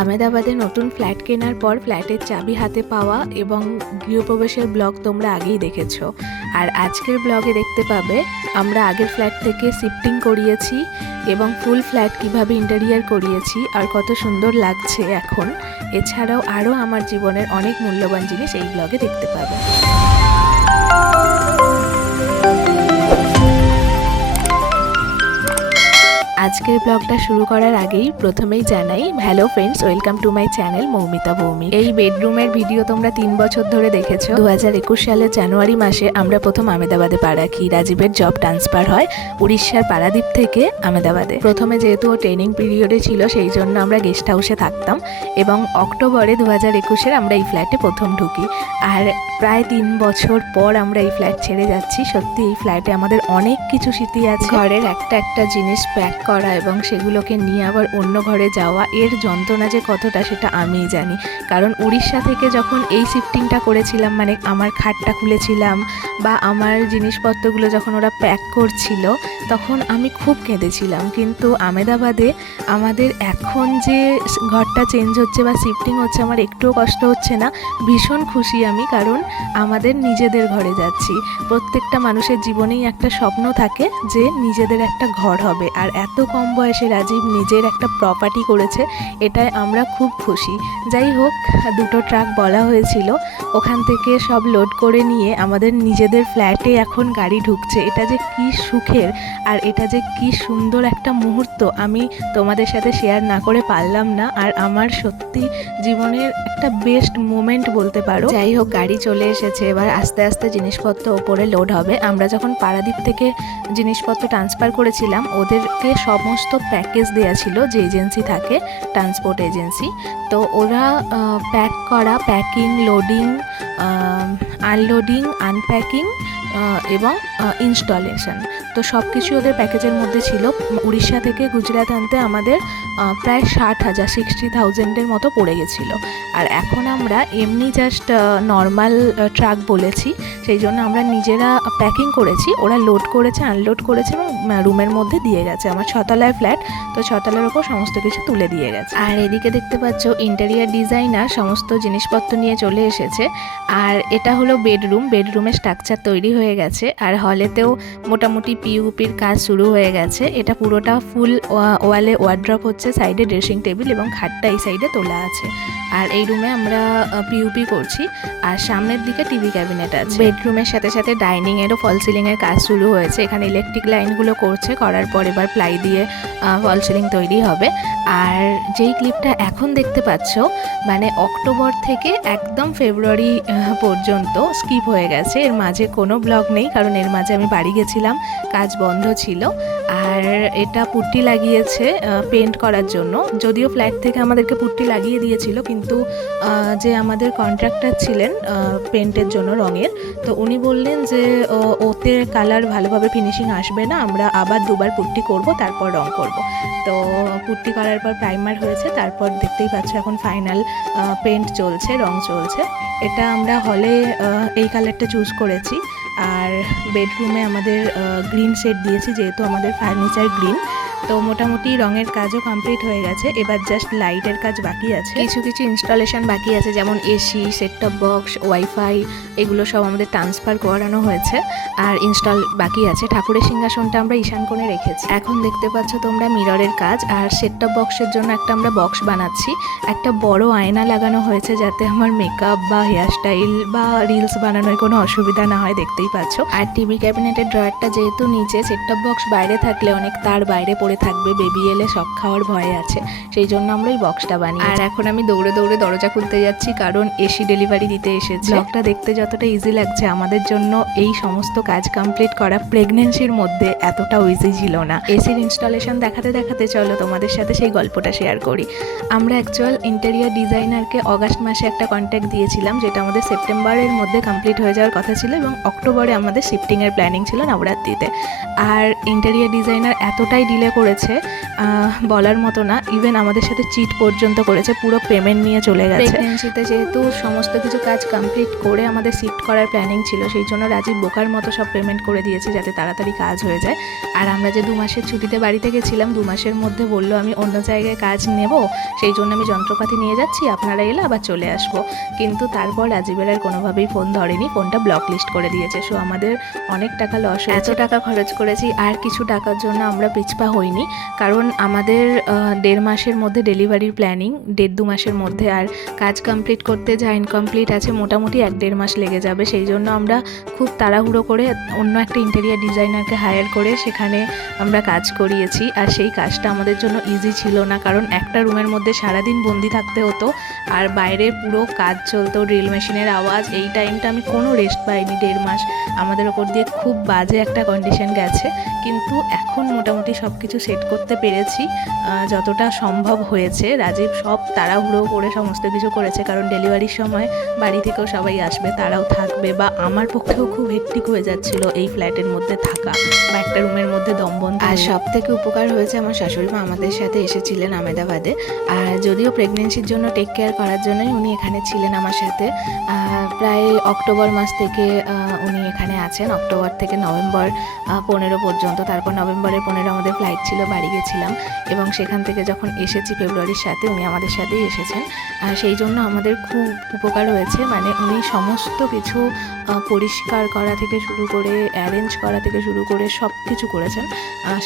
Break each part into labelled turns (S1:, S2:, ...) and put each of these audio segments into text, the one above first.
S1: আহমেদাবাদে নতুন ফ্ল্যাট কেনার পর ফ্ল্যাটের চাবি হাতে পাওয়া এবং গৃহপ্রবেশের ব্লগ তোমরা আগেই দেখেছ। আর আজকের ব্লগে দেখতে পাবে, আমরা আগের ফ্ল্যাট থেকে শিফটিং করিয়েছি এবং ফুল ফ্ল্যাট কীভাবে ইন্টেরিয়ার করিয়েছি আর কত সুন্দর লাগছে এখন। এছাড়াও আরও আমার জীবনের অনেক মূল্যবান জিনিস এই ব্লগে দেখতে পাবে। আজকের ব্লগটা শুরু করার আগেই প্রথমেই জানাই, hello friends welcome to my channel Moumita Bhoumi এই বেডরুমের ভিডিও তোমরা তিন বছর ধরে দেখেছ। দু হাজার একুশ সালের জানুয়ারি মাসে আমরা প্রথম আমেদাবাদে পা রাখি। রাজীবের জব ট্রান্সফার হয় উড়িষ্যার পারাদ্বীপ থেকে আমেদাবাদে। প্রথমে যেহেতু ও ট্রেনিং পিরিয়ডে ছিল, সেই জন্য আমরা গেস্ট হাউসে থাকতাম এবং অক্টোবরে দু হাজার একুশের আমরা এই ফ্ল্যাটে প্রথম ঢুকি। আর প্রায় তিন বছর পর আমরা এই ফ্ল্যাট ছেড়ে যাচ্ছি। সত্যি এই ফ্ল্যাটে আমাদের অনেক কিছু স্মৃতি আছে। ঘরের একটা একটা জিনিস প্যাক করা এবং সেগুলোকে নিয়ে আবার অন্য ঘরে যাওয়া, এর যন্ত্রণা যে কতটা সেটা আমিই জানি। কারণ উড়িষ্যা থেকে যখন এই শিফটিংটা করেছিলাম মানে আমার খাটটা খুলেছিলাম বা আমার জিনিসপত্রগুলো যখন ওরা প্যাক করছিল, তখন আমি খুব কেঁদেছিলাম। কিন্তু আমেদাবাদে আমাদের এখন যে ঘরটা চেঞ্জ হচ্ছে বা শিফটিং হচ্ছে, আমার একটুও কষ্ট হচ্ছে না। ভীষণ খুশি আমি, কারণ আমাদের নিজেদের ঘরে যাচ্ছি। প্রত্যেকটা মানুষের জীবনেই একটা স্বপ্ন থাকে যে নিজেদের একটা ঘর হবে। আর এত কম বয়সে রাজীব নিজের একটা প্রপার্টি করেছে এটায় আমরা খুব খুশি। যাই হোক, দুটো ট্রাক বলা হয়েছিল, ওখান থেকে সব লোড করে নিয়ে আমাদের নিজেদের ফ্ল্যাটে এখন গাড়ি ঢুকছে। এটা যে কি সুখের, আর এটা যে কি সুন্দর একটা মুহূর্ত, আমি তোমাদের সাথে শেয়ার না করে পারলাম না। আর আমার সত্যি জীবনের একটা বেস্ট মোমেন্ট বলতে পারো। যাই হোক, গাড়ি চলে এসেছে, এবার আস্তে আস্তে জিনিসপত্র ওপরে লোড হবে। আমরা যখন পারাদ্বীপ থেকে জিনিসপত্র ট্রান্সফার করেছিলাম, ওদেরকে সমস্ত প্যাকেজ দেওয়া ছিল যে এজেন্সি থাকে ট্রান্সপোর্ট এজেন্সি তো ওরা প্যাক করা প্যাকিং লোডিং আনলোডিং আনপ্যাকিং এবং ইনস্টলেশন তো সব কিছু ওদের প্যাকেজের মধ্যে ছিল। উড়িষ্যা থেকে গুজরাট আনতে আমাদের প্রায় ষাট হাজার সিক্সটি থাউজেন্ডের মতো পড়ে গেছিল। আর এখন আমরা এমনি জাস্ট নর্মাল ট্রাক বলেছি। সেই জন্য আমরা নিজেরা প্যাকিং করেছি। ওরা লোড করেছে আনলোড করেছে এবং রুমের মধ্যে দিয়ে গেছে। আমার ছতলায় ফ্ল্যাট তো ছতলার ওপর সমস্ত কিছু তুলে দিয়ে গেছে। আর এদিকে দেখতে পাচ্ছ ইন্টেরিয়ার ডিজাইনার সমস্ত জিনিসপত্র নিয়ে চলে এসেছে। আর এটা হলো বেডরুম বেডরুমের স্ট্রাকচার তৈরি হয়ে গেছে। আর হলেতেও মোটামুটি পিউপির কাজ শুরু হয়ে গেছে। এটা পুরোটা ফুল ওয়ালে ওয়ার্ড্রপ হচ্ছে, সাইডে ড্রেসিং টেবিল এবং খাটটা এই সাইডে তোলা আছে। আর এই রুমে আমরা পিউপি করছি। আর সামনের দিকে টিভি ক্যাবিনেট আছে। বেডরুমের সাথে সাথে ডাইনিং এরও ফল সিলিং এর কাজ শুরু হয়েছে। এখানে ইলেকট্রিক লাইনগুলো করছে, করার পর এবার প্লাই দিয়ে ফল সিলিং তৈরি হবে। আর যেই ক্লিপটা এখন দেখতে পাচ্ছ মানে অক্টোবর থেকে একদম ফেব্রুয়ারি পর্যন্ত স্কিপ হয়ে গেছে। এর মাঝে কোনো ব্লগ নেই, কারণ এর মাঝে আমি বাড়ি গেছিলাম। কাজ বন্ধ ছিল আর এটা পুট্টি লাগিয়েছে পেন্ট করার জন্য। যদিও ফ্ল্যাট থেকে আমাদেরকে পুট্টি লাগিয়ে দিয়েছিল, কিন্তু যে আমাদের কন্ট্রাক্টর ছিলেন পেন্টের জন্য রঙের, তো উনি বললেন যে ওতে কালার ভালোভাবে ফিনিশিং আসবে না, আমরা আবার দুবার পুট্টি করব, তারপর রং করব। তো পুট্টি করার পর প্রাইমার হয়েছে, তারপর দেখতেই পাচ্ছ এখন ফাইনাল পেন্ট চলছে, রং চলছে। এটা আমরা হলে এই কালারটা চুজ করেছি। আর বেডরুমে আমাদের গ্রিন শেড দিয়েছি যেহেতু আমাদের ফার্নিচার গ্রিন তো মোটামুটি রঙের কাজও কমপ্লিট হয়ে গেছে। এবার জাস্ট লাইটের কাজ বাকি আছে। কিছু কিছু ইনস্টলেশন বাকি আছে, যেমন AC set top box wifi এগুলো সব আমাদের ট্রান্সফার করানো হয়েছে। আর ইনস্টল বাকি আছে। ঠাকুরের সিংহাসনটা আমরা ঈশান কোণে রেখেছি। এখন দেখতে পাচ্ছ তোমরা মিররের কাজ। আর সেট টপ বক্সের জন্য একটা আমরা বক্স বানাচ্ছি। একটা বড় আয়না লাগানো হয়েছে যাতে আমার মেকআপ বা হেয়ারস্টাইল বা রিলস বানানোর কোনো অসুবিধা না হয়, দেখতেই পাচ্ছ। আর টিভি ক্যাবিনেটের ড্রয়ারটা যেহেতু নিচে সেট টপ বক্স বাইরে থাকলে অনেক তার বাইরে পড়ে থাকবে বেবি এলে শখ খাওয়ার ভয় আছে। সেই জন্য আমরা ওই বক্সটা বানিয়ে আর এখন আমি দৌড়ে দৌড়ে দরজা খুলতে যাচ্ছি কারণ এসি ডেলিভারি দিতে এসেছে। ব্লগটা দেখতে যতটা ইজি লাগছে আমাদের জন্য এই সমস্ত কাজ কমপ্লিট করা প্রেগনেন্সির মধ্যে এতটাও ইজি ছিল না। এসির ইনস্টলেশন দেখাতে দেখাতে চলো তোমাদের সাথে সেই গল্পটা শেয়ার করি। আমরা অ্যাকচুয়াল ইন্টেরিয়ার ডিজাইনারকে অগাস্ট মাসে একটা কন্ট্যাক্ট দিয়েছিলাম যেটা আমাদের সেপ্টেম্বরের মধ্যে কমপ্লিট হয়ে যাওয়ার কথা ছিল এবং অক্টোবরে আমাদের শিফটিংয়ের প্ল্যানিং ছিল নবরাত্রিতে। আর ইন্টেরিয়ার ডিজাইনার এতটাই ডিলে করেছে। বলার মতো না ইভেন আমাদের সাথে চিট পর্যন্ত করেছে, পুরো পেমেন্ট নিয়ে চলে গেছে। প্রেগনেন্সিতে যেহেতু সমস্ত কিছু কাজ কমপ্লিট করে আমাদের শিফট করার প্ল্যানিং ছিল, সেই জন্য রাজীব বোকার মতো সব পেমেন্ট করে দিয়েছে যাতে তাড়াতাড়ি কাজ হয়ে যায়। আর আমরা যে দু মাসের ছুটিতে বাড়িতে গেছিলাম, দু মাসের মধ্যে বলল, আমি অন্য জায়গায় কাজ নেব, সেই জন্য আমি যন্ত্রপাতি নিয়ে যাচ্ছি, আপনারা এলে আবার চলে আসব। কিন্তু তারপর রাজীবের আর কোনোভাবেই ফোন ধরেনি ফোনটা ব্লক লিস্ট করে দিয়েছে। সো আমাদের অনেক টাকা লস এত টাকা খরচ করেছি, আর কিছু টাকার জন্য আমরা পিছপা হইনি। কারণ আমাদের দেড় মাসের মধ্যে ডেলিভারির প্ল্যানিং দেড় দু মাসের মধ্যে আর কাজ কমপ্লিট করতে যা ইনকমপ্লিট আছে মোটামুটি এক দেড় মাস লেগে যাবে। সেই জন্য আমরা খুব তাড়াহুড়ো করে অন্য একটা ইন্টেরিয়ার ডিজাইনারকে হায়ার করে সেখানে আমরা কাজ করিয়েছি। আর সেই কাজটা আমাদের জন্য ইজি ছিল না, কারণ একটা রুমের মধ্যে সারাদিন বন্দি থাকতে হতো আর বাইরে পুরো কাজ চলতো ড্রিল মেশিনের আওয়াজ। এই টাইমটা আমি কোনো রেস্ট পাইনি দেড় মাস। আমাদের ওপর দিয়ে খুব বাজে একটা কন্ডিশন গেছে। কিন্তু এখন মোটামুটি সব কিছু সেট করতে পেরেছি। যতটা সম্ভব হয়েছে। রাজীব সব তাড়াহুড়ো করে সমস্ত কিছু করেছে কারণ ডেলিভারির সময় বাড়ি থেকেও সবাই আসবে তারাও থাকবে বা আমার পক্ষেও খুব হেক্টিক হয়ে যাচ্ছিল এই ফ্ল্যাটের মধ্যে থাকা বা একটা রুমের মধ্যে দমবন্ধ আর সব থেকে উপকার হয়েছে আমার শাশুড়ি মা আমাদের সাথে এসেছিলেন আমেদাবাদে। আর যদিও প্রেগনেন্সির জন্য টেক কেয়ার করার জন্যই উনি এখানে ছিলেন আমার সাথে। প্রায় অক্টোবর মাস থেকে উনি এখানে আছেন। অক্টোবর থেকে নভেম্বর পনেরো পর্যন্ত। তারপর নভেম্বরের পনেরো আমাদের ফ্লাইট ছিল বাড়ি গেছিলাম এবং সেখান থেকে যখন এসেছি ফেব্রুয়ারির সাথে উনি আমাদের সাথেই এসেছেন। সেই জন্য আমাদের খুব উপকার হয়েছে। মানে উনি সমস্ত কিছু পরিষ্কার করা থেকে শুরু করে অ্যারেঞ্জ করা থেকে শুরু করে সব কিছু করেছেন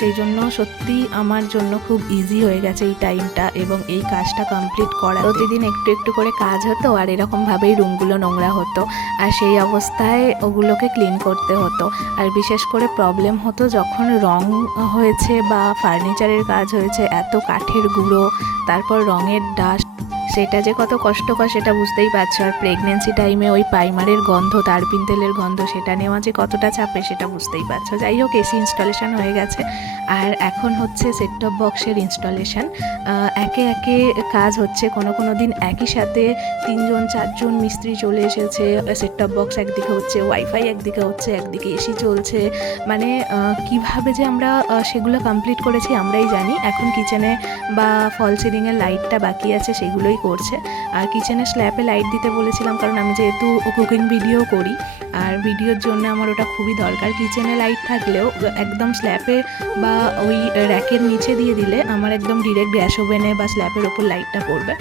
S1: সেই জন্য সত্যি আমার জন্য খুব ইজি হয়ে গেছে এই টাইমটা এবং এই কাজটা কমপ্লিট করা প্রতিদিন একটু একটু করে কাজ হতো আর এরকমভাবেই রুমগুলো নোংরা হতো আর সেই অবস্থায় ওগুলোকে ক্লিন করতে হতো। আর বিশেষ করে প্রবলেম হতো যখন রং হয়েছে বা ফার্নিচারের কাজ হয়েছে, এত কাঠের গুঁড়ো, তারপর রঙের ডাস্ট সেটা যে কত কষ্টকর সেটা বুঝতেই পারছ। আর প্রেগনেন্সি টাইমে ওই পাইমারের গন্ধ, তারপিন তেলের গন্ধ, সেটা নেওয়া যে কতটা চাপে সেটা বুঝতেই পারছ। যাই হোক এসি ইনস্টলেশন হয়ে গেছে। আর এখন হচ্ছে সেটটপ বক্সের ইনস্টলেশন একে একে কাজ হচ্ছে। কোনো কোনো দিন একই সাথে তিনজন, চারজন মিস্ত্রি চলে এসেছে। সেটটপ বক্স একদিকে হচ্ছে ওয়াইফাই একদিকে হচ্ছে, একদিকে এসি চলছে। মানে কীভাবে যে আমরা সেগুলো কমপ্লিট করেছি আমরাই জানি। এখন কিচেনে বা ফল সিলিংয়ের লাইটটা বাকি আছে, সেগুলোই করছে। আর কিচেনে স্ল্যাপে লাইট দিতে বলেছিলাম, কারণ আমি যেহেতু কুকিং ভিডিও করি, আর ভিডিওর জন্য আমার ওটা খুবই দরকার। কিচেনে লাইট থাকলেও একদম স্ল্যাপে বা ওই র্যাকের নিচে দিয়ে দিলে আমার একদম ডিরেক্ট গ্যাস ওভেনে বা স্ল্যাপের ওপর লাইটটা পড়বে।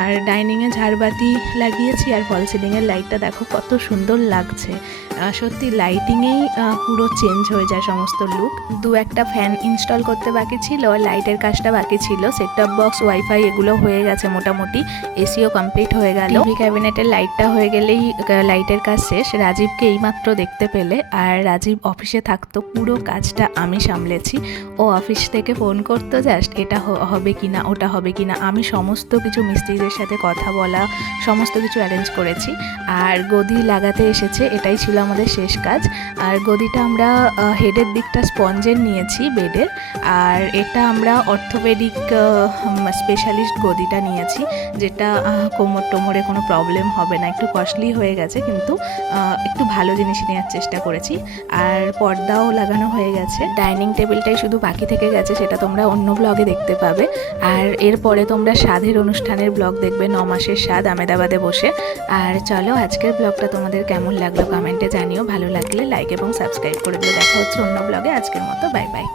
S1: আর ডাইনিংয়ে ঝাড়বাতি লাগিয়েছি আর ফল সিলিংয়ের লাইটটা দেখো কত সুন্দর লাগছে। সত্যি লাইটিংয়েই পুরো চেঞ্জ হয়ে যায় সমস্ত লুক দু একটা ফ্যান ইনস্টল করতে বাকি ছিল আর লাইটের কাজটা বাকি ছিল। সেটটপ বক্স ওয়াইফাই এগুলো হয়ে গেছে মোটামুটি। এসিও কমপ্লিট হয়ে গেল। টিভি ক্যাবিনেটের লাইটটা হয়ে গেলেই লাইটের কাজ শেষ। রাজীবকে এইমাত্র দেখতে পেলে। আর রাজীব অফিসে থাকতো পুরো কাজটা আমি সামলেছি। ও অফিস থেকে ফোন করতো জাস্ট এটা হবে কি না ওটা হবে কি না আমি সমস্ত কিছু মিস্ত্রিদের সাথে কথা বলা, সমস্ত কিছু অ্যারেঞ্জ করেছি। আর গদি লাগাতে এসেছে, এটাই ছিল আমাদের শেষ কাজ। আর গদিটা আমরা হেডের দিকটা স্পঞ্জের নিয়েছি বেডের। আর এটা আমরা অর্থোপেডিক স্পেশালিস্ট গদিটা নিয়েছি, যেটা কোমর টোমরে কোনো প্রবলেম হবে না। একটু কস্টলি হয়ে গেছে, কিন্তু একটু ভালো জিনিস নেওয়ার চেষ্টা করেছি। আর পর্দাও লাগানো হয়ে গেছে। ডাইনিং টেবিলটাই শুধু বাকি থেকে গেছে, সেটা তোমরা অন্য ব্লগে দেখতে পাবে। আর এরপরে তোমরা স্বাদের অনুষ্ঠানের ব্লগ দেখবে ন মাসের স্বাদ আমেদাবাদে বসে। আর চলো, আজকের ব্লগটা তোমাদের কেমন লাগল কমেন্টে জানিও। ভালো লাগলে লাইক এবং সাবস্ক্রাইব করে দিও। দেখা হচ্ছে অন্য ব্লগে। আজকের মতো বাই বাই